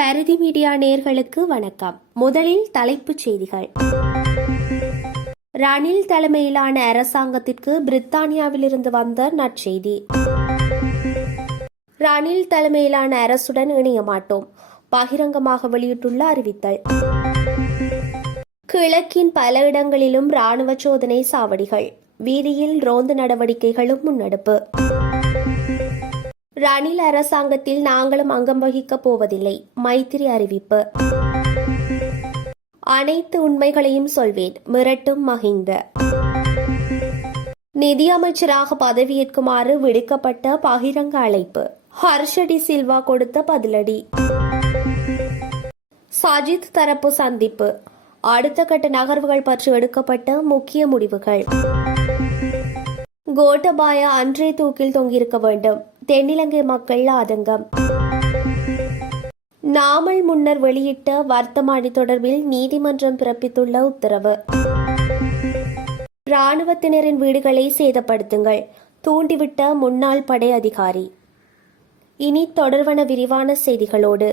பரிதி media நேயர்களுக்கு வணக்கம். முதலில் தலைப்புச் செய்திகள். ரணில் தலைமையிலான அரசாங்கத்திற்கு பிரித்தானியாவிலிருந்து வந்த நற்செய்தி. ரணில் தலைமையிலான அரசுடன் இணைய மாட்டோம், பகிரங்கமாக வெளியிட்டுள்ள அறிவித்தல். கிழக்கின் பல இடங்களிலும் ராணுவ சோதனை சாவடிகள், வீதியில் ரோந்து நடவடிக்கைகளும் முன்னெடுப்பு. ரணில் அரசாங்கத்தில் நாங்களும் அங்கம் வகிக்கப் போவதில்லை, மைத்திரி அறிவிப்பு. அனைத்து உண்மைகளையும் சொல்வேன், மிரட்டும் மஹிந்த. நிதியமைச்சராக பதவியேற்குமாறு விடுக்கப்பட்ட பகிரங்க அழைப்பு, ஹர்ஷ டி சில்வா கொடுத்த பதிலடி. சஜித் தரப்பு சந்திப்பு, அடுத்த கட்ட நகர்வுகள் பற்றி எடுக்கப்பட்ட முக்கிய முடிவுகள். கோட்டபாய அன்றே தூக்கில் தொங்கியிருக்க வேண்டும், தென்னிலங்கை மக்கள் ஆதங்கம். நாமல் முன்னர் வெளியிட்ட வர்த்தமானி தொடர்பில் நீதிமன்றம் பிறப்பித்துள்ள உத்தரவு. இராணுவத்தினரின் வீடுகளை சேதப்படுத்துங்கள், தூண்டிவிட்ட முன்னாள் படை அதிகாரி. இனி தொடர்வன விரிவான செய்திகளோடு.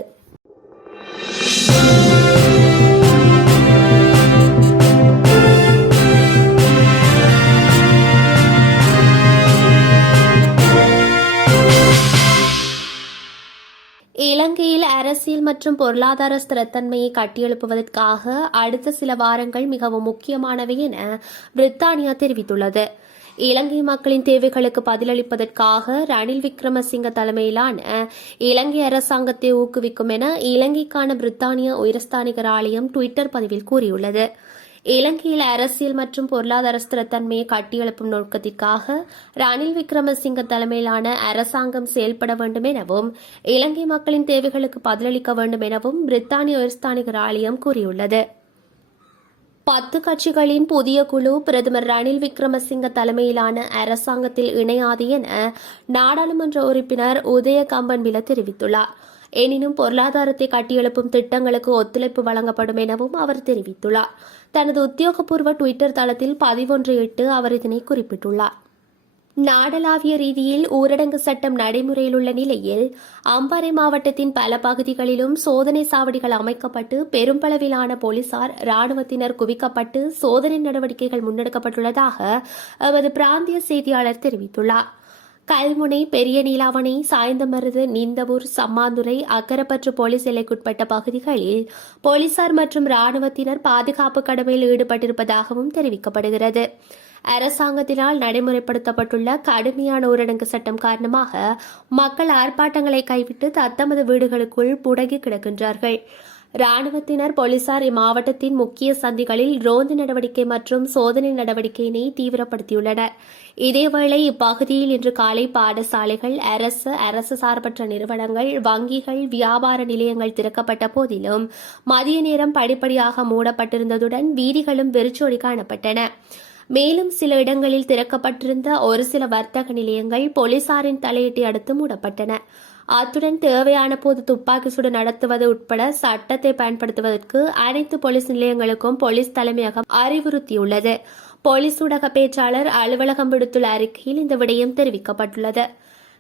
இலங்கையில் அரசியல் மற்றும் பொருளாதார ஸ்திரத்தன்மையை கட்டியெழுப்புவதற்காக அடுத்த சில வாரங்கள் மிகவும் முக்கியமானவை என பிரித்தானியா தெரிவித்துள்ளது. இலங்கை மக்களின் தேவைகளுக்கு பதிலளிப்பதற்காக ரணில் விக்ரமசிங்க தலைமையிலான இலங்கை அரசாங்கத்தை ஊக்குவிக்கும் என இலங்கைக்கான பிரித்தானிய உயர்ஸ்தானிகர் ஆலயம் டுவிட்டர் பதிவில் கூறியுள்ளது. இலங்கையில் அரசியல் மற்றும் பொருளாதார ஸ்திரத்தன்மையை கட்டியெழுப்பும் நோக்கத்திற்காக ரணில் விக்ரமசிங்க தலைமையிலான அரசாங்கம் செயல்பட வேண்டும் எனவும் இலங்கை மக்களின் தேவைகளுக்கு பதிலளிக்க வேண்டும் எனவும் பிரித்தானிய உயர்ஸ்தானிகர் ஆலயம் கூறியுள்ளது. 10 கட்சிகளின் புதிய குழு பிரதமர் ரணில் விக்ரமசிங்க தலைமையிலான அரசாங்கத்தில் இணையாது என நாடாளுமன்ற உறுப்பினர் உதய கம்பன்பில தெரிவித்துள்ளார். எனினும் பொருளாதாரத்தை கட்டியெழுப்பும் திட்டங்களுக்கு ஒத்துழைப்பு வழங்கப்படும் எனவும் அவர் தெரிவித்துள்ளார். தனது உத்தியோகபூர்வ டுவிட்டர் தளத்தில் பதிவொன்றையிட்டு அவர் இதனை குறிப்பிட்டுள்ளார். நாடளாவிய ரீதியில் ஊரடங்கு சட்டம் நடைமுறையில் உள்ள நிலையில் அம்பாறை மாவட்டத்தின் பல பகுதிகளிலும் சோதனை சாவடிகள் அமைக்கப்பட்டு பெரும்பளவிலான போலீசார் ராணுவத்தினர் குவிக்கப்பட்டு சோதனை நடவடிக்கைகள் முன்னெடுக்கப்பட்டுள்ளதாக எமது பிராந்திய செய்தியாளர் தெரிவித்துள்ளார். கல்முனை, பெரிய நீலாவணை, சாய்ந்தமருது, நீந்தவூர், சம்மாந்துறை, அக்கரப்பற்று போலீஸ் எல்லைக்குட்பட்ட பகுதிகளில் போலீசார் மற்றும் ராணுவத்தினர் பாதுகாப்பு கடமையில் ஈடுபட்டிருப்பதாகவும் தெரிவிக்கப்படுகிறது. அரசாங்கத்தினால் நடைமுறைப்படுத்தப்பட்டுள்ள கடுமையான ஊரடங்கு சட்டம் காரணமாக மக்கள் ஆர்ப்பாட்டங்களை கைவிட்டு தத்தமது வீடுகளுக்குள் முடங்கி கிடக்கின்றார்கள். ராணுவத்தினர், போலீசார் இம்மாவட்டத்தின் முக்கிய சந்திகளில் ரோந்து நடவடிக்கை மற்றும் சோதனை நடவடிக்கையினை தீவிரப்படுத்தியுள்ளனர். இதேவேளை இப்பகுதியில் இன்று காலை பாடசாலைகள், அரசு சார்பற்ற நிறுவனங்கள், வங்கிகள், வியாபார நிலையங்கள் திறக்கப்பட்ட போதிலும் மதிய நேரம் படிப்படியாக மூடப்பட்டிருந்ததுடன் வீதிகளும் வெறிச்சோடி காணப்பட்டன. மேலும் சில இடங்களில் திறக்கப்பட்டிருந்த ஒரு சில வர்த்தக நிலையங்கள் போலீசாரின் தலையீட்டை அடுத்து மூடப்பட்டன. அத்துடன் தேவையான போது துப்பாக்கி சூடு நடத்துவது உட்பட சட்டத்தை பயன்படுத்துவதற்கு அனைத்து போலீஸ் நிலையங்களுக்கும் போலீஸ் தலைமையகம் அறிவுறுத்தியுள்ளது. போலீஸ் ஊடக பேச்சாளர் அலுவலகம் விடுத்துள்ள அறிக்கையில் இந்த விடயம் தெரிவிக்கப்பட்டுள்ளது.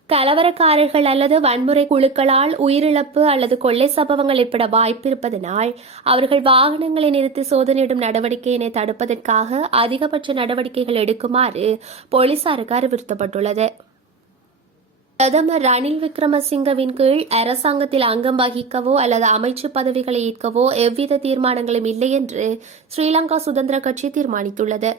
கலவரக்காரர்கள் அல்லது வன்முறை குழுக்களால் உயிரிழப்பு அல்லது கொள்ளை சம்பவங்கள் ஏற்பட வாய்ப்பு இருப்பதனால் அவர்கள் வாகனங்களை நிறுத்தி சோதனையிடும் நடவடிக்கையினை தடுப்பதற்காக அதிகபட்ச நடவடிக்கைகள் எடுக்குமாறு போலீசாருக்கு அறிவுறுத்தப்பட்டுள்ளது. பிரதமர் ரணில் விக்ரமசிங்கவின் கீழ் அரசாங்கத்தில் அங்கம் வகிக்கவோ அல்லது அமைச்சு பதவிகளை ஏற்கவோ எவ்வித தீர்மானங்களும் இல்லை என்று ஸ்ரீலங்கா சுதந்திர கட்சி தீர்மானித்துள்ளது.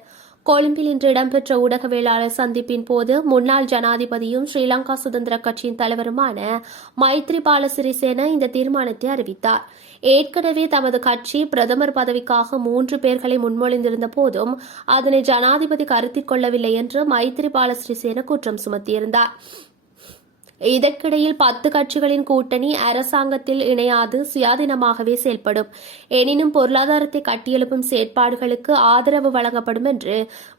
கொழும்பில் இன்று இடம்பெற்ற ஊடகவியலாளர் சந்திப்பின் போது முன்னாள் ஜனாதிபதியும் ஸ்ரீலங்கா சுதந்திர கட்சியின் தலைவருமான மைத்ரிபால சிறிசேன இந்த தீர்மானத்தை அறிவித்தார். ஏற்கனவே தமது கட்சி பிரதமர் பதவிக்காக 3 பேர்களை முன்மொழிந்திருந்த போதும் அதனை ஜனாதிபதி கருத்தில் கொள்ளவில்லை என்று மைத்ரிபால சிறிசேன குற்றம் சுமத்தியிருந்தார். இதற்கிடையில் 10 கட்சிகளின் கூட்டணி அரசாங்கத்தில் இணையாது சுயாதீனமாகவே செயல்படும். எனினும் பொருளாதாரத்தை கட்டியெழுப்பும் செயற்பாடுகளுக்கு ஆதரவு வழங்கப்படும் என்று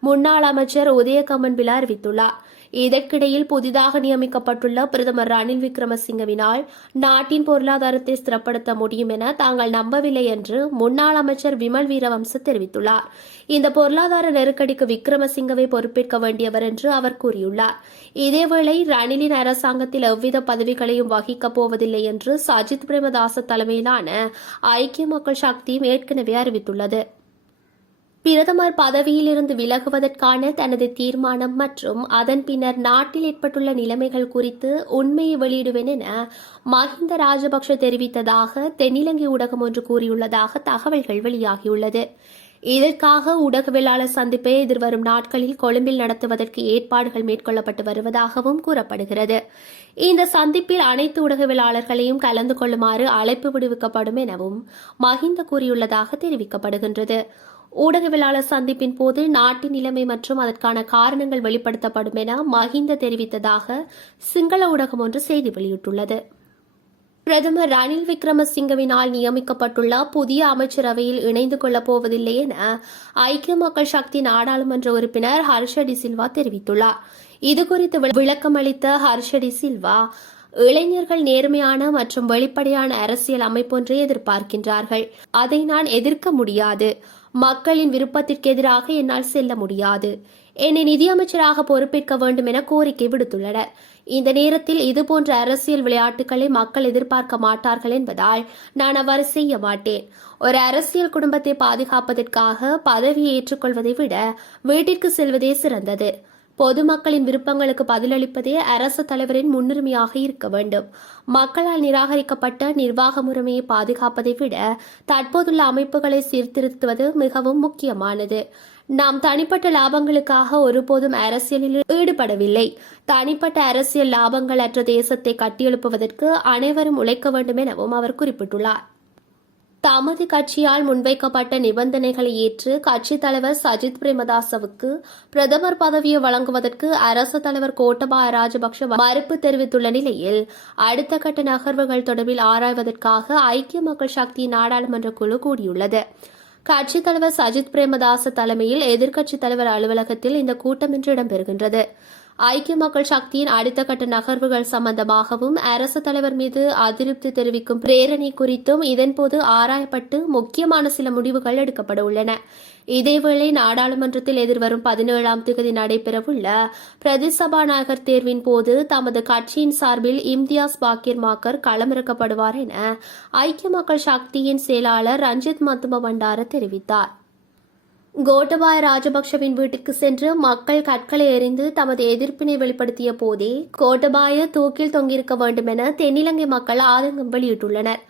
முன்னாள் அமைச்சர் உதய கம்பன்பில அறிவித்துள்ளார். இதற்கிடையில் புதிதாக நியமிக்கப்பட்டுள்ள பிரதமர் ரணில் விக்ரமசிங்கவினால் நாட்டின் பொருளாதாரத்தை ஸ்திரப்படுத்த முடியும் என தாங்கள் நம்பவில்லை என்று முன்னாள் அமைச்சர் விமல் வீரவம்ச தெரிவித்துள்ளார். இந்த பொருளாதார நெருக்கடிக்கு விக்ரமசிங்கவை பொறுப்பேற்க வேண்டியவர் என்று அவர் கூறியுள்ளார். இதேவேளை ரணிலின் அரசாங்கத்தில் எவ்வித பதவிகளையும் வகிக்கப் போவதில்லை என்று சஜித் பிரேமதாச தலைமையிலான ஐக்கிய மக்கள் சக்தியும் ஏற்கனவே அறிவித்துள்ளது. பிரதமர் பதவியிலிருந்து விலகுவதற்கான தனது தீர்மானம் மற்றும் அதன் பின்னர் நாட்டில் ஏற்பட்டுள்ள நிலைமைகள் குறித்து உண்மையை வெளியிடுவேன் என மஹிந்த ராஜபக்ஷ தெரிவித்ததாக தென்னிலங்கை ஊடகம் ஒன்று கூறியுள்ளதாக தகவல்கள் வெளியாகியுள்ளது. இதற்காக ஊடகவியலாளர் சந்திப்பை எதிர்வரும் நாட்களில் கொழும்பில் நடத்துவதற்கு ஏற்பாடுகள் மேற்கொள்ளப்பட்டு வருவதாகவும் கூறப்படுகிறது. இந்த சந்திப்பில் அனைத்து ஊடகவியலாளர்களையும் கலந்து கொள்ளுமாறு அழைப்பு விடுவிக்கப்படும் எனவும் மஹிந்த கூறியுள்ளதாக தெரிவிக்கப்படுகின்றது. ஊடகவியலாளர் சந்திப்பின் போது நாட்டின் நிலைமை மற்றும் அதற்கான காரணங்கள் வெளிப்படுத்தப்படும் என மஹிந்த தெரிவித்ததாக சிங்கள ஊடகம் ஒன்று செய்தி வெளியிட்டுள்ளது. பிரதமர் ரணில் விக்ரமசிங்கவினால் நியமிக்கப்பட்டுள்ள புதிய அமைச்சரவையில் இணைந்து கொள்ளப் போவதில்லை என ஐக்கிய மக்கள் சக்தி நாடாளுமன்ற உறுப்பினர் ஹர்ஷ டி சில்வா தெரிவித்துள்ளார். இதுகுறித்து விளக்கம் அளித்த ஹர்ஷ டி சில்வா, இளைஞர்கள் நேர்மையான மற்றும் வெளிப்படையான அரசியல் அமைப்பொன்றை எதிர்பார்க்கின்றார்கள். அதை நான் எதிர்க்க முடியாது. மக்களின் விருப்பத்திற்கு எதிராக என்னால் செல்ல முடியாது. என்னை நிதியமைச்சராக பொறுப்பேற்க வேண்டும் என கோரிக்கை விடுத்துள்ளனர். இந்த நேரத்தில் இதுபோன்ற அரசியல் விளையாட்டுகளை மக்கள் எதிர்பார்க்க மாட்டார்கள் என்பதால் நான் அவ்வாறு செய்ய மாட்டேன். ஒரு அரசியல் குடும்பத்தை பாதுகாப்பதற்காக பதவியை ஏற்றுக்கொள்வதை விட வீட்டிற்கு செல்வதே சிறந்தது. பொதுமக்களின் விருப்பங்களுக்கு பதிலளிப்பதே அரசு தலைவரின் முன்னுரிமையாக இருக்க வேண்டும். மக்களால் நிராகரிக்கப்பட்ட நிர்வாக முறைமையை பாதுகாப்பதை விட தற்போதுள்ள அமைப்புகளை சீர்திருத்துவது மிகவும் முக்கியமானது. நாம் தனிப்பட்ட லாபங்களுக்காக ஒருபோதும் அரசியலில் ஈடுபடவில்லை. தனிப்பட்ட அரசியல் லாபங்கள் அற்ற தேசத்தை கட்டியெழுப்புவதற்கு அனைவரும் உழைக்க வேண்டும் எனவும் அவர் குறிப்பிட்டுள்ளார். தமது கட்சியால் முன்வைக்கப்பட்ட நிபந்தனைகளை ஏற்று கட்சித் தலைவர் சஜித் பிரேமதாசவுக்கு பிரதமர் பதவியை வழங்குவதற்கு அரசு தலைவர் கோட்டபாய ராஜபக்ஷ மறுப்பு தெரிவித்துள்ள நிலையில் அடுத்த கட்ட நகர்வுகள் தொடர்பில் ஆராய்வதற்காக ஐக்கிய மக்கள் சக்தி நாடாளுமன்ற குழு கூடியுள்ளது. கட்சித் தலைவர் சஜித் பிரேமதாச தலைமையில் எதிர்க்கட்சித் தலைவர் அலுவலகத்தில் இந்த கூட்டம் இன்று இடம்பெறுகின்றது. ஐக்கிய மக்கள் சக்தியின் அடுத்த கட்ட நகர்வுகள் சம்பந்தமாகவும் அரசு தலைவர் மீது அதிருப்தி தெரிவிக்கும் பிரேரணை குறித்தும் இதன்போது ஆராயப்பட்டு முக்கியமான சில முடிவுகள் எடுக்கப்பட உள்ளன. இதேவேளை நாடாளுமன்றத்தில் எதிர்வரும் 17ஆம் தேதி நடைபெறவுள்ள பிரதி சபாநாயகர் தேர்வின் போது தமது கட்சியின் சார்பில் இம்தியாஸ் பாக்கிர் மாக்கர் களமிறக்கப்படுவார் என ஐக்கிய மக்கள் சக்தியின் செயலாளர் ரஞ்சித் மத்தும பண்டார தெரிவித்தார். கோட்டபாய ராஜபக்ஷவின் வீட்டுக்கு சென்று மக்கள் கற்களை எறிந்து தமது எதிர்ப்பினை வெளிப்படுத்திய போதே கோட்டபாய தூக்கில் தொங்கியிருக்க வேண்டும் என தென்னிலங்கை மக்கள் ஆதங்கம் வெளியிட்டுள்ளனர்.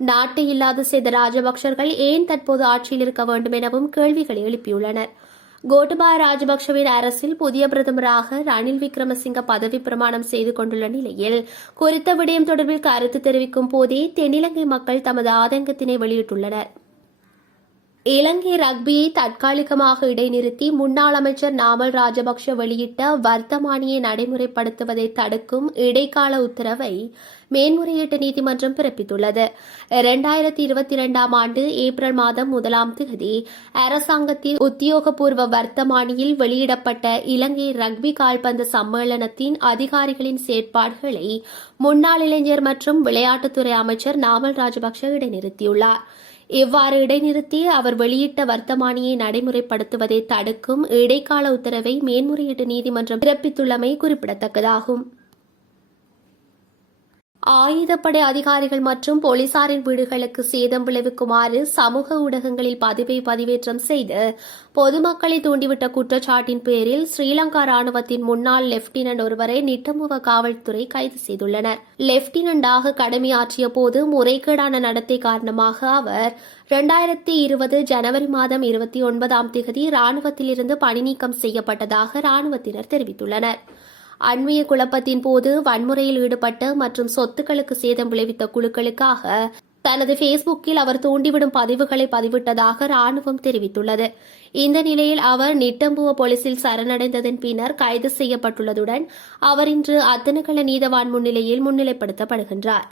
நாட்டை இல்லாது செய்த ராஜபக்சர்கள் ஏன் தற்போது ஆட்சியில் இருக்க வேண்டும் எனவும் கேள்விகளை எழுப்பியுள்ளனர். கோட்டபாய ராஜபக்ஷவின் அரசில் புதிய பிரதமராக ரணில் விக்ரமசிங்க பதவி பிரமாணம் செய்து கொண்டுள்ள நிலையில் குறித்த விடயம் தொடர்பில் கருத்து தெரிவிக்கும் போதே தென்னிலங்கை மக்கள் தமது ஆதங்கத்தினை வெளியிட்டுள்ளனர். இலங்கை ரக்பியை தற்காலிகமாக இடைநிறுத்தி முன்னாள் அமைச்சர் நாமல் ராஜபக்ஷ வெளியிட்ட வர்த்தமானியை நடைமுறைப்படுத்துவதை தடுக்கும் இடைக்கால உத்தரவை மேன்முறையீட்டு நீதிமன்றம் பிறப்பித்துள்ளது. 2022ஆம் ஆண்டு ஏப்ரல் மாதம் 1ஆம் தேதி அரசாங்கத்தின் உத்தியோகபூர்வ வர்த்தமானியில் வெளியிடப்பட்ட இலங்கை ரக்பி கால்பந்து சம்மேளனத்தின் அதிகாரிகளின் செயற்பாடுகளை முன்னாள் இளைஞர் மற்றும் விளையாட்டுத்துறை அமைச்சர் நாமல் ராஜபக்ஷ இடைநிறுத்தியுள்ளார். இவ்வாறு இடைநிறுத்தி அவர் வெளியிட்ட வர்த்தமானியை நடைமுறைப்படுத்துவதை தடுக்கும் இடைக்கால உத்தரவை மேன்முறையீட்டு நீதிமன்றம் பிறப்பித்துள்ளமை குறிப்பிடத்தக்கதாகும். ஆயுதப்படை அதிகாரிகள் மற்றும் போலீசாரின் வீடுகளுக்கு சேதம் விளைவிக்குமாறு சமூக ஊடகங்களில் பதிவேற்றம் செய்து பொதுமக்களை தூண்டிவிட்ட குற்றச்சாட்டின் பேரில் ஸ்ரீலங்கா ராணுவத்தின் முன்னாள் லெப்டினன்ட் ஒருவரை நிட்டமுவ காவல்துறை கைது செய்துள்ளனர். லெப்டினன்டாக கடமையாற்றிய போது முறைகேடான நடத்தை காரணமாக அவர் 2020 ஜனவரி மாதம் 29ஆம் தேதி ராணுவத்திலிருந்து பணிநீக்கம் செய்யப்பட்டதாக ராணுவத்தினர் தெரிவித்துள்ளனர். அண்மைய குழப்பத்தின் போது வன்முறையில் ஈடுபட்ட மற்றும் சொத்துக்களுக்கு சேதம் விளைவித்த குழுக்களுக்காக தனது பேஸ்புக்கில் அவர் தூண்டிவிடும் பதிவுகளை பதிவிட்டதாக ராணுவம் தெரிவித்துள்ளது. இந்த நிலையில் அவர் நிட்டம்புவ போலீசில் சரணடைந்ததன் பின்னர் கைது செய்யப்பட்டுள்ளதுடன் அவர் இன்று அத்தனகல நீதவான் முன்னிலையில் முன்னிலைப்படுத்தப்படுகின்றார்.